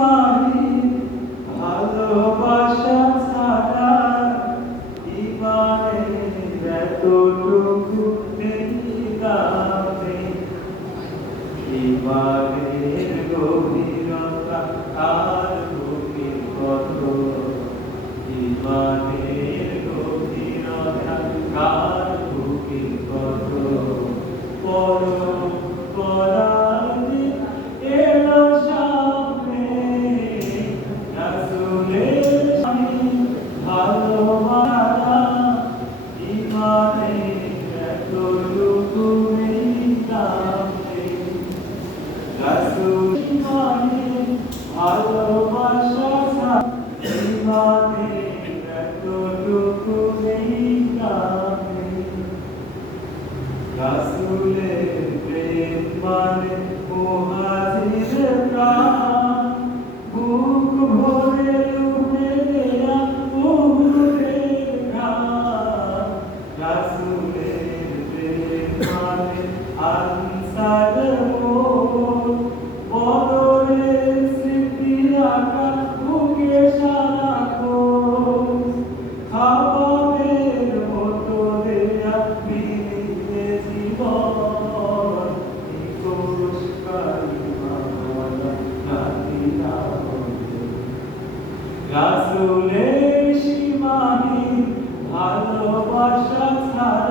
ইমানের ভালোবাসা ছাড়া ইমানের এতটুকু নেই দামে। ইমানের গভীরতা আর বুকের কত, ইমানের গভীরতা আর বুকের কত। পরম পরাণে এলো সামনে রাসূলের শানে ভালোবাসা ইমানের এতটুকু নেই দামে। রাসূল ইমানের ভালোবাসা ইমানের এতটুকু নেই দামে। রাসূলের প্রেম মানে মুহাজির প্রাণ, বুক ভরে লুটে দেয়া উহুদের ঘাম। রাসূলের প্রেম মানে আনসার মোর, বদরের স্মৃতি রাখা বুকে সারাক্ষণ। খাবারের মতো দেয়া বিলিয়ে জীবন, নিখোঁজ কালিমাওয়ালা নাতি রাবণে। রাসূলের সীমাহীন ভালোবাসা ছাড়া